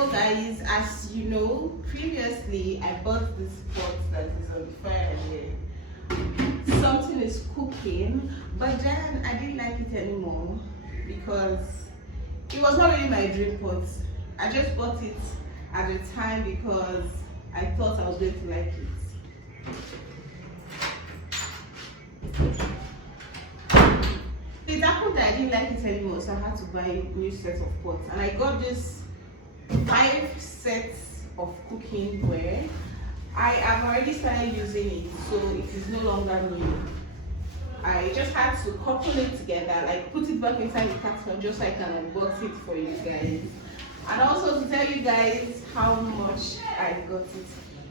So guys, as you know, previously I bought this pot that is on fire here. Something is cooking, but then I didn't like it anymore because it was not really my dream pot. I just bought it at the time because I thought I was going to like it. It happened that I didn't like it anymore, so I had to buy a new set of pots. And I got this 5 sets of cooking ware. I have already started using it, so it is no longer new. I just had to couple it together, like put it back inside the carton just so I can unbox it for you guys. And also to tell you guys how much I got it.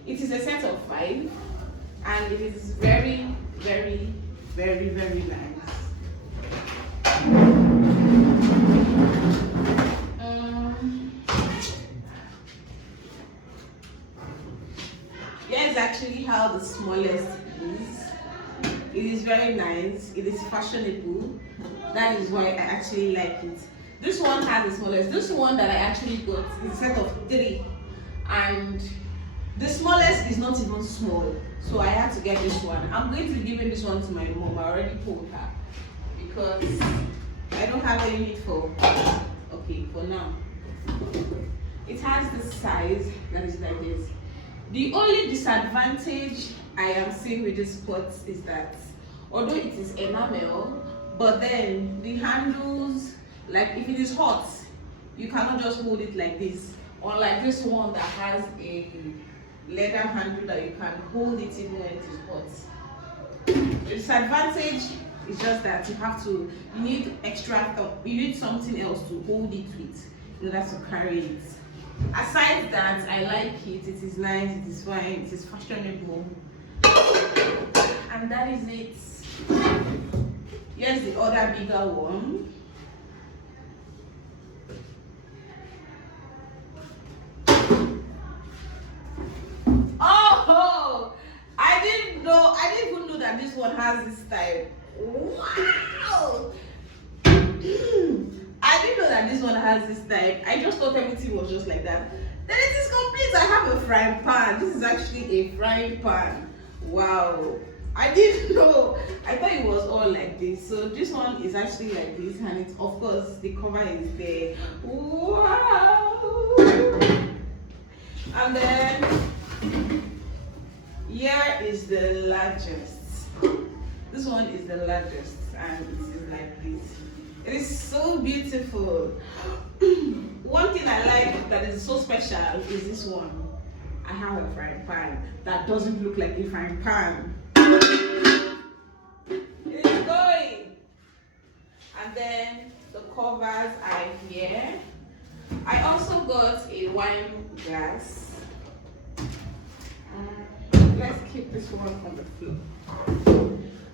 It is a set of 5 and it is very, very, very, very nice. Here's actually how the smallest is. It is very nice. It is fashionable. That is why I actually like it. This one has the smallest. This one that I actually got is a set of 3, and the smallest is not even small. So I had to get this one. I'm going to be giving this one to my mom. I already told her because I don't have any need for. Okay, for now. It has this size that is like this. The only disadvantage I am seeing with this pot is that although it is enamel, but then the handles, like if it is hot, you cannot just hold it like this. Unlike this one that has a leather handle that you can hold it even when it is hot. The disadvantage is just that you need you need something else to hold it with in order to carry it. Aside that, I like it. It is nice, it is fine, it is fashionable, and that is it. Here's the other bigger one. Oh, I didn't even know that this one has this type. Wow. I didn't know that this one has this type. I just thought everything was just like that. Then it is complete. I have a frying pan. This is actually a frying pan. Wow. I didn't know. I thought it was all like this. So this one is actually like this, and it's, of course, the cover is there. Wow. And then here is the largest. This one is the largest, and it is like this. It is so beautiful. One thing I like that is so special is this one. I have a frying pan that doesn't look like a frying pan. It is going. And then the covers are here. I also got a wine glass. Let's keep this one on the floor.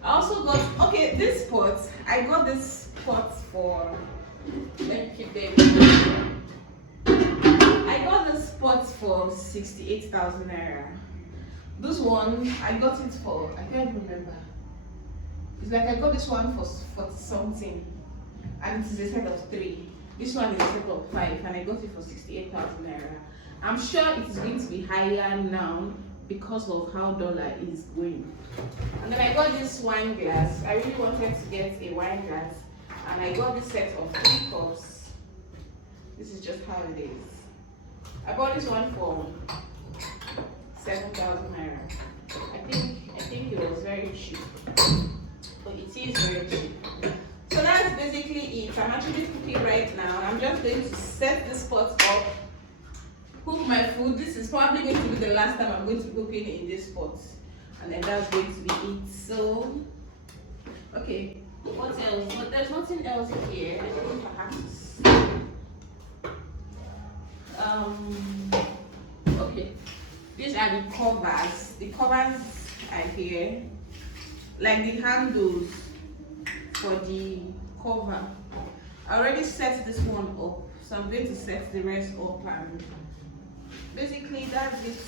I also got, okay, this pot, I got this pot for, let me keep them. I got this pot for 68,000 naira. This one, I got it for, I can't remember. It's like I got this one for 40 something, and it is a set of 3. This one is a set of 5, and I got it for 68,000 naira. I'm sure it is going to be higher now because of how dollar is going. And then I got this wine glass. I really wanted to get a wine glass, and I got this set of 3 cups. This is just how it is. I bought this one for 7,000 naira. I think it was very cheap, but it is very cheap. So that's basically it. I'm actually cooking right now. I'm just going to set this pot up, cook my food. This is probably going to be the last time I'm going to be cooking in this pot, and then that's going to be it. So, okay, what else? But there's nothing else here. I think perhaps. Okay, these are the covers. The covers are here, like the handles for the cover. I already set this one up, so I'm going to set the rest up, and basically that's it.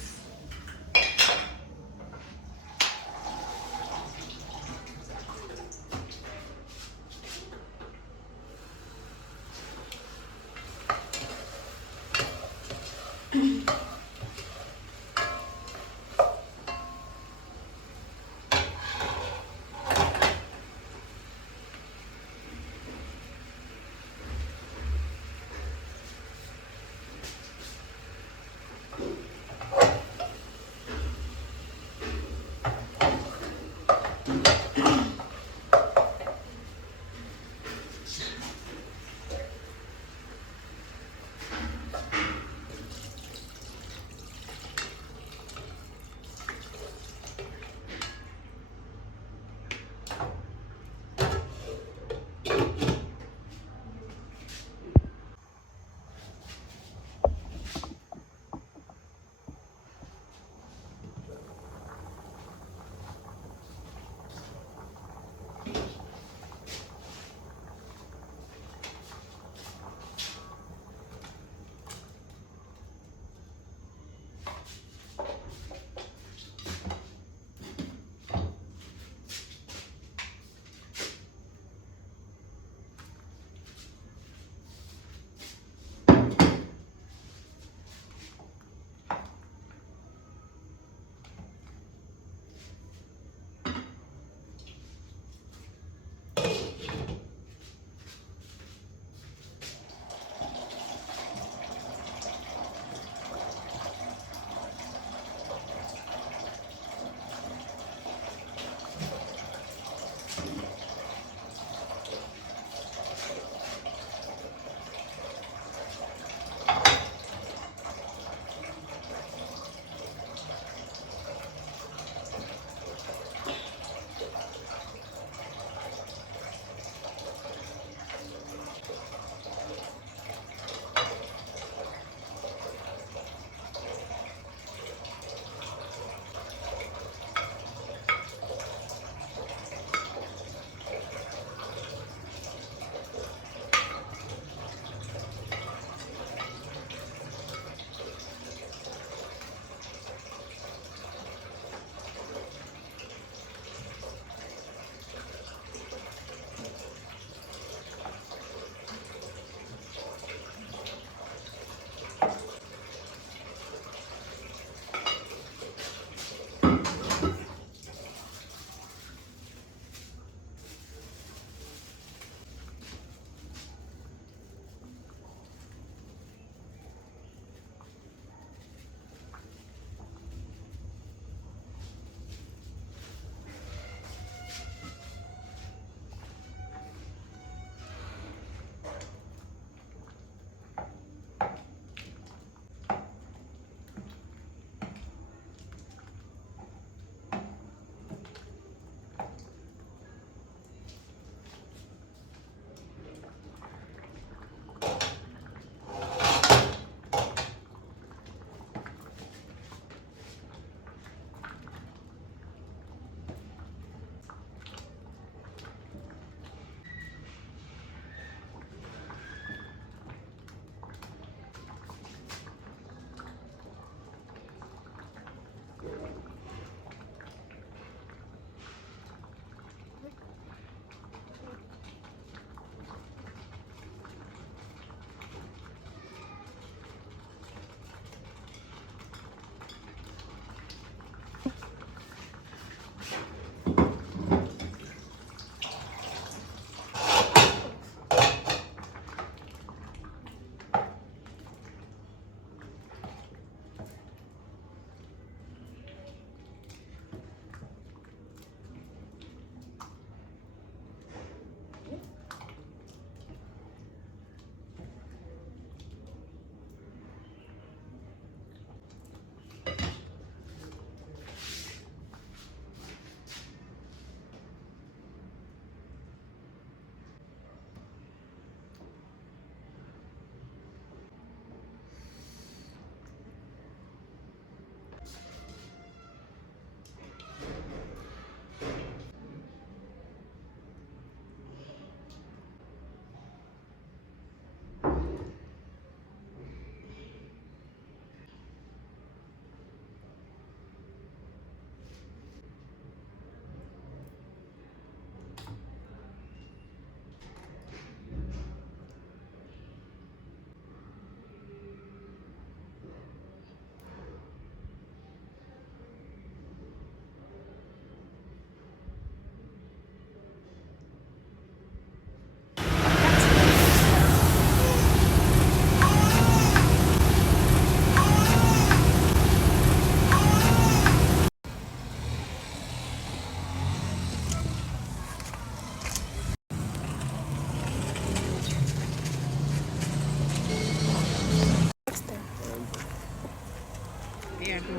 Yeah, go.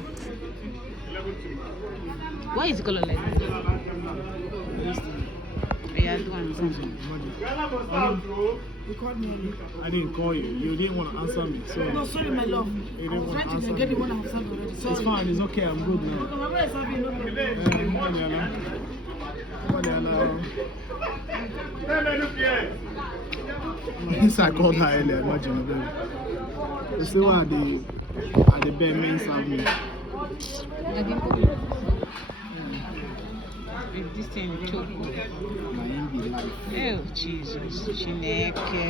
Why is it color like this? Yeah, do understand. You called me earlier. I didn't call you. You didn't want to answer me. So No, sorry, my love. You I didn't was want to trying to answer get me. the one I was having already. Sorry. It's fine. It's okay. I'm good now. No, my brother is having no problem. Since I called her earlier, imagine. You see why the bare men serve me. This thing choke. Oh, Jesus. Chineke.